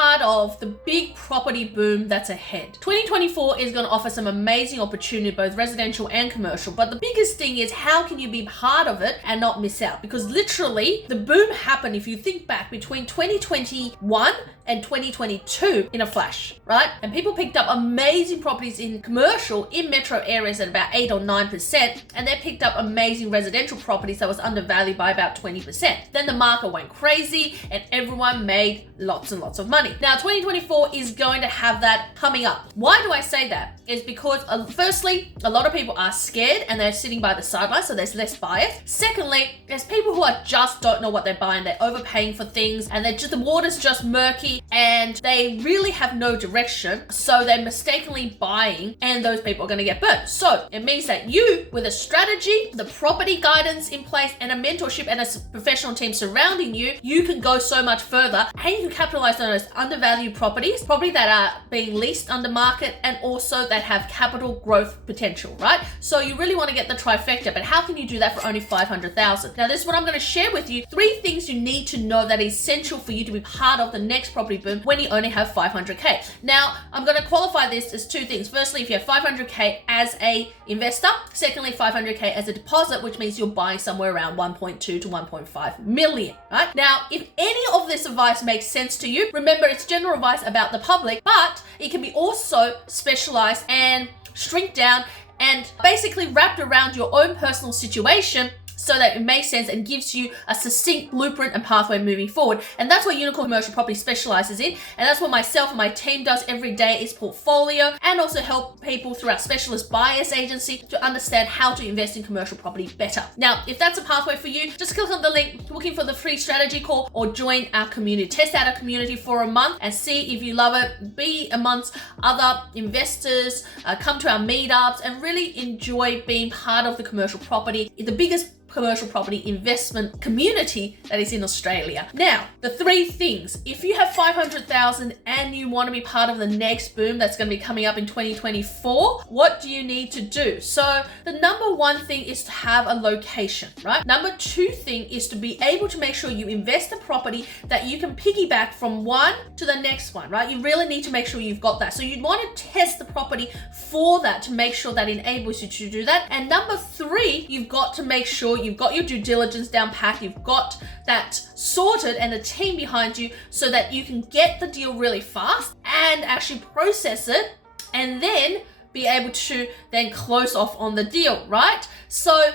part of the big property boom that's ahead. 2024 is going to offer some amazing opportunity, both residential and commercial. But the biggest thing is, how can you be part of it and not miss out? Because literally the boom happened, if you think back, between 2021 and 2022 in a flash, right? And people picked up amazing properties in commercial in metro areas at about 8 or 9%, and they picked up amazing residential properties that was undervalued by about 20%. Then the market went crazy and everyone made lots and lots of money. Now 2024 is going to have that coming up. Why do I say that? Is because firstly, a lot of people are scared and they're sitting by the sidelines, so there's less buyers. Secondly, there's people who are just don't know what they're buying. They're overpaying for things and the water's just murky and they really have no direction. So they're mistakenly buying and those people are going to get burnt. So it means that you, with a strategy, the property guidance in place and a mentorship and a professional team surrounding you, you can go so much further and you can capitalize on those undervalued properties, probably that are being leased under market and also that have capital growth potential, right? So you really want to get the trifecta, but how can you do that for only 500,000? Now this is what I'm going to share with you. 3 things you need to know that is essential for you to be part of the next property boom when you only have 500K. Now I'm going to qualify this as 2 things. Firstly, if you have 500K as a investor. Secondly, 500K as a deposit, which means you're buying somewhere around 1.2 to 1.5 million, right? Now, if any of this advice makes sense to you, remember it's general advice about the public, but it can be also specialized and shrink down and basically wrapped around your own personal situation so that it makes sense and gives you a succinct blueprint and pathway moving forward. And that's what Unikorn Commercial Property specializes in. And that's what myself and my team does every day, is portfolio and also help people through our specialist buyers agency to understand how to invest in commercial property better. Now, if that's a pathway for you, just click on the link looking for the free strategy call or join our community. Test out our community for a month and see if you love it. Be amongst other investors, come to our meetups and really enjoy being part of the commercial property, the biggest commercial property investment community that is in Australia. Now, the 3 things, if you have 500,000 and you want to be part of the next boom that's going to be coming up in 2024, what do you need to do? So the number 1 thing is to have a location, right? Number 2 thing is to be able to make sure you invest in property that you can piggyback from one to the next one, right? You really need to make sure you've got that. So you'd want to test the property for that to make sure that enables you to do that. And number 3, you've got to make sure you've got your due diligence down pat, you've got that sorted and a team behind you so that you can get the deal really fast and actually process it and then be able to then close off on the deal, right? So,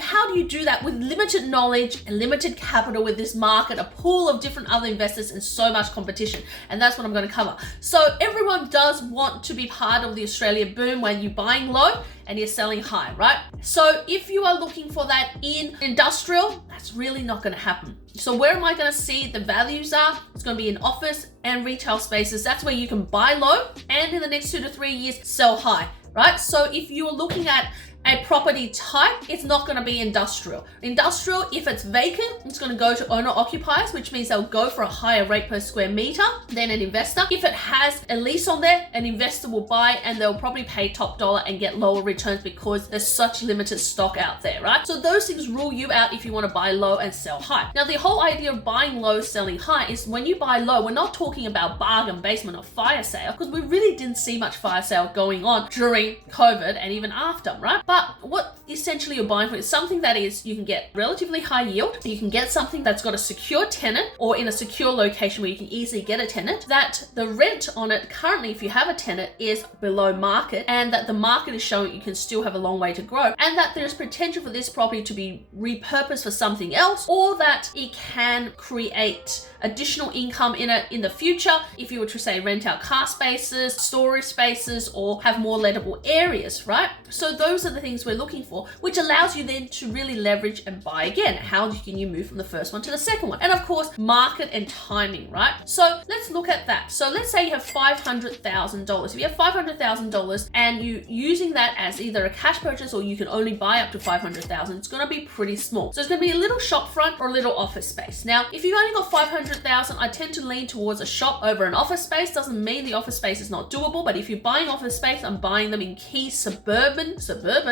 how do you do that with limited knowledge and limited capital with this market, a pool of different other investors and so much competition? And that's what I'm going to cover. So everyone does want to be part of the Australia boom when you're buying low and you're selling high, right? So if you are looking for that in industrial, that's really not going to happen. So where am I going to see the values are? It's going to be in office and retail spaces. That's where you can buy low and in the next 2 to 3 years, sell high, right? So if you're looking at a property type, it's not going to be industrial. Industrial, if it's vacant, it's going to go to owner occupiers, which means they'll go for a higher rate per square meter than an investor. If it has a lease on there, an investor will buy and they'll probably pay top dollar and get lower returns because there's such limited stock out there, right? So those things rule you out if you want to buy low and sell high. Now, the whole idea of buying low, selling high is when you buy low, we're not talking about bargain basement or fire sale, because we really didn't see much fire sale going on during COVID and even after, right? But what essentially you're buying for is something that is, you can get relatively high yield, you can get something that's got a secure tenant or in a secure location where you can easily get a tenant, that the rent on it currently, if you have a tenant, is below market, and that the market is showing you can still have a long way to grow, and that there's potential for this property to be repurposed for something else, or that it can create additional income in the future if you were to say rent out car spaces, storage spaces, or have more lettable areas, right? So those are the things we're looking for, which allows you then to really leverage and buy again. How can you move from the first one to the second one? And of course, market and timing, right? So let's look at that. So let's say you have $500,000. If you have $500,000 and you using that as either a cash purchase or you can only buy up to $500,000, it's going to be pretty small. So it's going to be a little shop front or a little office space. Now, if you've only got $500,000, I tend to lean towards a shop over an office space. Doesn't mean the office space is not doable, but if you're buying office space, I'm buying them in key suburban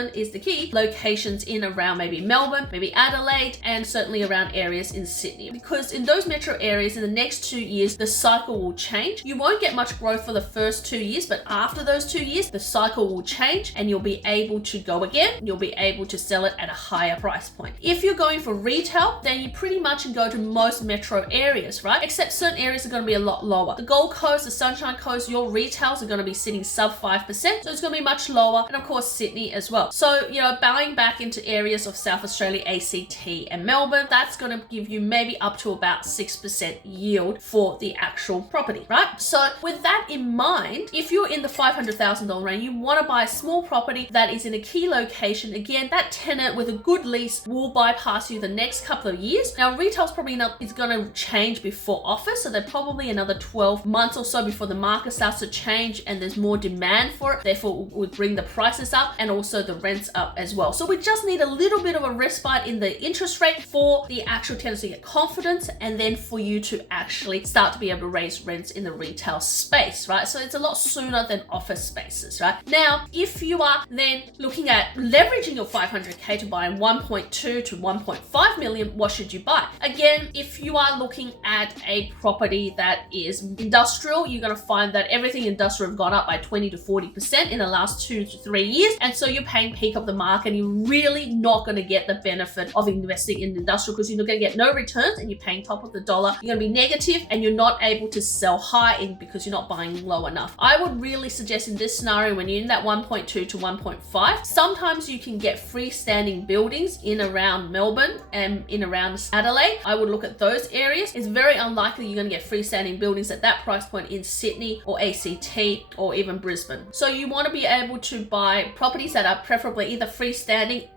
moment is the key, locations in around maybe Melbourne, maybe Adelaide, and certainly around areas in Sydney. Because in those metro areas, in the next 2 years, the cycle will change. You won't get much growth for the first 2 years, but after those 2 years, the cycle will change and you'll be able to go again. You'll be able to sell it at a higher price point. If you're going for retail, then you pretty much can go to most metro areas, right? Except certain areas are going to be a lot lower. The Gold Coast, the Sunshine Coast, your retails are going to be sitting sub 5%, so it's going to be much lower. And of course, Sydney as well. So, buying back into areas of South Australia, ACT and Melbourne, that's going to give you maybe up to about 6% yield for the actual property, right? So with that in mind, if you're in the $500,000 range, you want to buy a small property that is in a key location. Again, that tenant with a good lease will bypass you the next couple of years. Now, retail's probably is going to change before office, so they're probably another 12 months or so before the market starts to change and there's more demand for it. Therefore, would bring the prices up and also the rents up as well. So we just need a little bit of a respite in the interest rate for the actual tenants to get confidence, and then for you to actually start to be able to raise rents in the retail space, right? So it's a lot sooner than office spaces, right? Now, if you are then looking at leveraging your 500K to buy 1.2 to 1.5 million, what should you buy? Again, if you are looking at a property that is industrial, you're going to find that everything industrial have gone up by 20 to 40% in the last 2 to 3 years. And so you're paying peak of the market. You're really not going to get the benefit of investing in industrial because you're not going to get no returns and you're paying top of the dollar. You're going to be negative and you're not able to sell high in because you're not buying low enough. I would really suggest in this scenario, when you're in that 1.2 to 1.5, sometimes you can get freestanding buildings in around Melbourne and in around Adelaide. I would look at those areas. It's very unlikely you're going to get freestanding buildings at that price point in Sydney or ACT or even Brisbane. So you want to be able to buy properties that are preferably either freestanding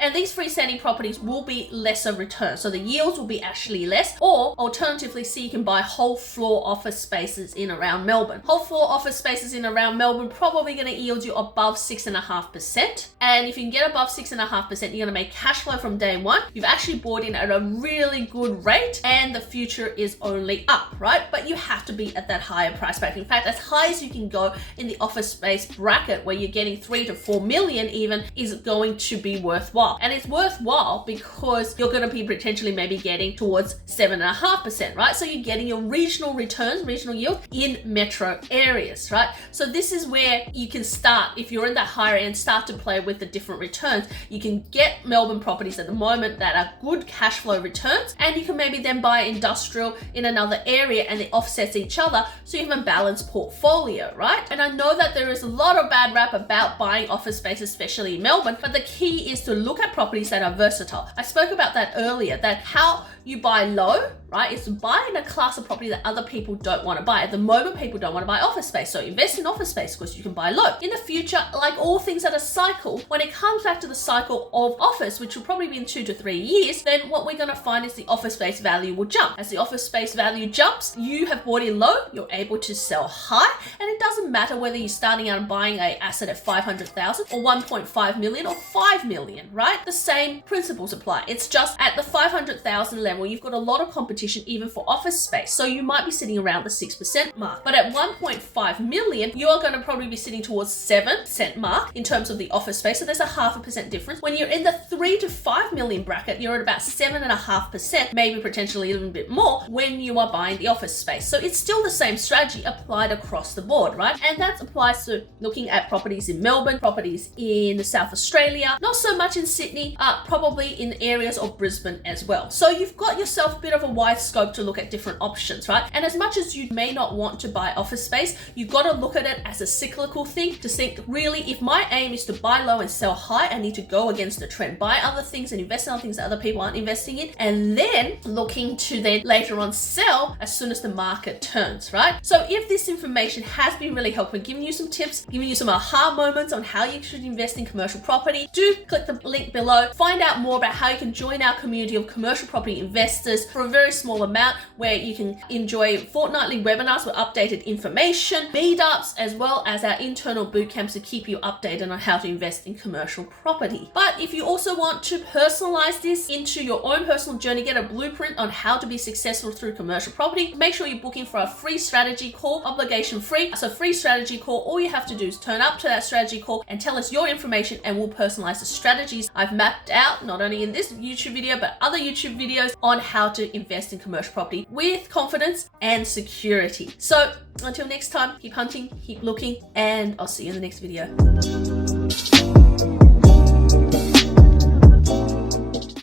and these freestanding properties will be lesser returns. So the yields will be actually less, or alternatively, so you can buy whole floor office spaces in around Melbourne. Whole floor office spaces in around Melbourne probably going to yield you above 6.5%. And if you can get above 6.5%, you're going to make cash flow from day one. You've actually bought in at a really good rate and the future is only up, right? But you have to be at that higher price bracket. In fact, as high as you can go in the office space bracket where you're getting 3 to 4 million even is going to be worthwhile. And it's worthwhile because you're going to be potentially maybe getting towards 7.5%, right? So you're getting your regional returns, regional yield in metro areas, right? So this is where you can start, if you're in that higher end, start to play with the different returns. You can get Melbourne properties at the moment that are good cash flow returns, and you can maybe then buy industrial in another area and it offsets each other so you have a balanced portfolio, right? And I know that there is a lot of bad rap about buying office space, especially in Melbourne, but the key is to look at properties that are versatile. I spoke about that earlier, that how you buy low, right, is to buy in a class of property that other people don't want to buy. At the moment, people don't want to buy office space, so invest in office space because you can buy low. In the future, like all things that are cycle, when it comes back to the cycle of office, which will probably be in 2 to 3 years, then what we're going to find is the office space value will jump. As the office space value jumps, you have bought in low, you're able to sell high, and it doesn't matter whether you're starting out and buying an asset at 500,000 or 1.5 million or 5 million, right? The same principles apply. It's just at the 500,000 level, you've got a lot of competition even for office space. So you might be sitting around the 6% mark. But at 1.5 million, you are going to probably be sitting towards 7% mark in terms of the office space. So there's a 0.5% difference. When you're in the 3 to 5 million bracket, you're at about 7.5%, maybe potentially a little bit more when you are buying the office space. So it's still the same strategy applied across the board, right? And that applies to looking at properties in Melbourne, properties in South Australia, not so much in Sydney, probably in areas of Brisbane as well. So you've got yourself a bit of a wide scope to look at different options, right? And as much as you may not want to buy office space, you've got to look at it as a cyclical thing to think, really, if my aim is to buy low and sell high, I need to go against the trend, buy other things and invest in other things that other people aren't investing in, and then looking to then later on sell as soon as the market turns, right? So if this information has been really helpful, giving you some tips, giving you some aha moments on how you should invest in commercial property, do click the link below, find out more about how you can join our community of commercial property investors for a very small amount, where you can enjoy fortnightly webinars with updated information, meetups, as well as our internal boot camps to keep you updated on how to invest in commercial property. But if you also want to personalize this into your own personal journey, get a blueprint on how to be successful through commercial property, make sure you're booking for a free strategy call, obligation free. So free strategy call, all you have to do is turn up to that strategy call and tell us your information and will personalize the strategies I've mapped out, not only in this YouTube video, but other YouTube videos on how to invest in commercial property with confidence and security. So until next time, keep hunting, keep looking, and I'll see you in the next video.